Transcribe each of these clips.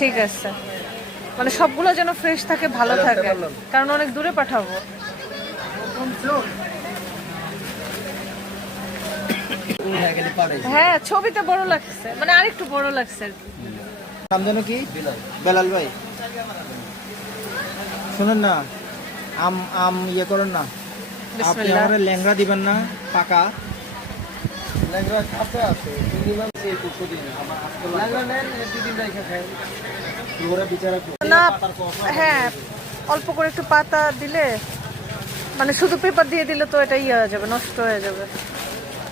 ঠিক আছে, মানে সবগুলো যেন ফ্রেশ থাকে, ভালো থাকে, কারণ অনেক দূরে পাঠাবো। হ্যাঁ, ছবিতে বড় লাগছে, মানে আরেকটু বড় লাগছে আর কি। নাম জানো কি? বেলাল ভাই, শুনুন না, আম ইয়ে করেন না, আপনি আমাদের ল্যাংড়া দিবেন না, পাকা ল্যাংড়া কাছে আছে মিনিমাম 200 দিন। ল্যাংড়া নেন 2 দিন রেখে খাই ওরা বিচারা না। হ্যাঁ, অল্প করে একটু পাতা দিলে, মানে শুধু পেপার দিয়ে দিলে তো এটা ইয়ে হয়ে যাবে, নষ্ট হয়ে যাবে।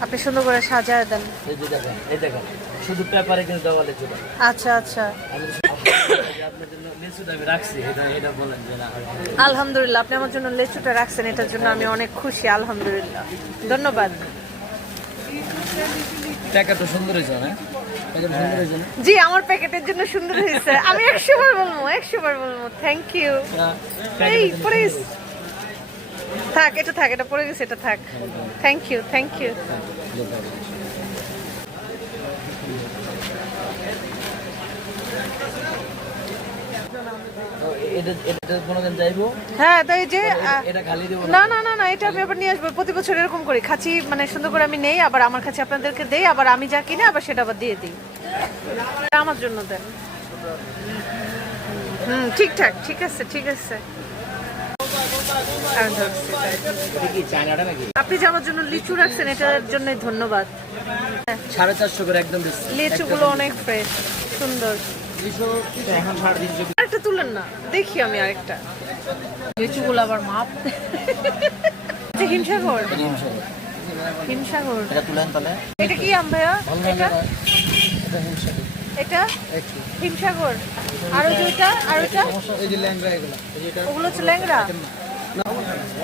আপনি সুন্দর করে সাজায় দেন। এই যে দেখেন, এই দেখেন, শুধু পেপারে কিন্তু দেওয়ালে চলে। আচ্ছা আচ্ছা, আপনার জন্য লিচুটা আমি রাখছি, এটা বলেন যে না। আলহামদুলিল্লাহ, আপনি আমার জন্য লেচুটা রাখছেন, এটার জন্য আমি অনেক খুশি। আলহামদুলিল্লাহ, ধন্যবাদ। প্যাকেট তো সুন্দর হয়েছে না? প্যাকেট সুন্দর হয়েছে না? জি, আমার প্যাকেটের জন্য সুন্দর হয়েছে। আমি 100 বার বলবো, 100 বার বলবো থ্যাংক ইউ। এই প্লিজ থাক, এটা থাক, এটা পড়ে গেছে, এটা থাক। Thank you, thank you. হ্যাঁ, তাই যে না না না না, এটা আমি আবার নিয়ে আসবো। প্রতি বছর এরকম করি, খাঁচি মানে সুন্দর করে আমি নেই, আবার আমার কাছে আপনাদেরকে দেই, আবার আমি যা কিনে আবার সেটা আবার দিয়ে দিই। আমার জন্য দেন। ঠিকঠাক, ঠিক আছে, ঠিক আছে। আপনি যে আমার জন্য লিচু রাখছেন, এটার জন্য ধন্যবাদ। 450 করে একদম। লিচুগুলো অনেক ফ্রেশ, সুন্দর। আরেকটা তুলেন না, দেখি আমি আরেকটা। লিচুগুলো আবার মাপ। হিমসাগর, হিমসাগর। এটা তুলেন তাহলে। এটা কি আম ভাইয়া? এটা হিমসাগর। আর ওইটা, আর ওইটা এই যে ল্যাংড়া, এগুলো ওগুলো হচ্ছে ল্যাংড়া।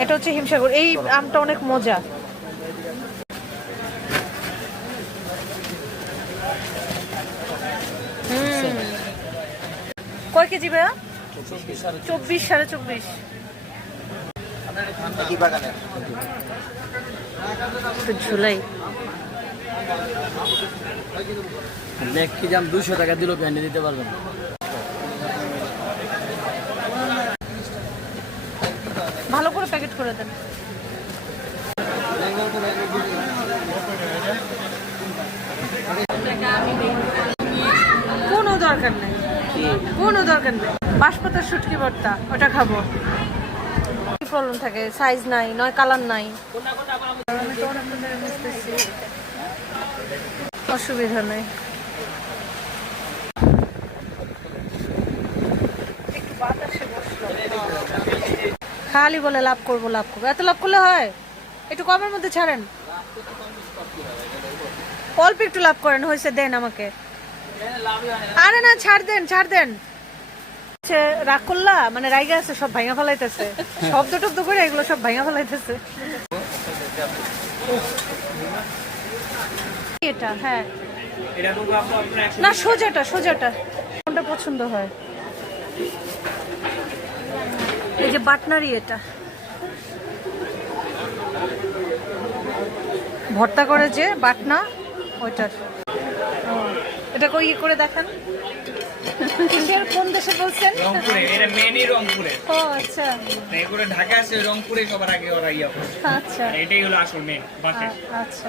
এটা হচ্ছে হিমসাগর। এই আমটা অনেক মজা। কয় কেজি ভাইয়া? 24, 24.5। কি বাগানে? ঝুলাই এক কেজি আম 200 টাকা দিলেও এনে দিতে পারবেন। ভালো করে প্যাকেট করে দেন। কোনো দরকার নেই, কোনো দরকার নেই। বাঁশপাতার শুটকি ভর্তা, ওটা খাবো। কি প্রবলেম থাকে? সাইজ নাই, নয় কালার নাই। আমি তো অনেক ধরে বুঝতেছি, অসুবিধা নেই। একটু বাতাসে বসলো, খালি বলে লাভ করবো, লাভ করবো। এত লাভ করলে হয়? একটু কমের মধ্যে ছাড়েন, অল্প একটু লাভ করেন, হয়েছে দেন আমাকে। আরে না, ছাড় দেন, ছাড় দেন। রাগ করলা মানে রাইগা আছে, সব ভাঙা ফেলাইতেছে, শব্দ টব্দ করে এগুলো সব ভাঙা ফেলাইতেছে। এটা হ্যাঁ, না সোজাটা, সোজাটা কোনটা পছন্দ হয়? এই যে বাটনারি, এটা ভর্তা করে যে বাটনা, ওইটার। এটা কই করে দেখেন। কোন দেশে বলছেন? রংপুরে, এটা মেনই রংপুরে। ও আচ্ছা, এগুলো ঢাকা আছে, রংপুরে সবার আগে ওরা ইয়া করে। আচ্ছা, এটাই হলো আসল মেন বাসা। আচ্ছা।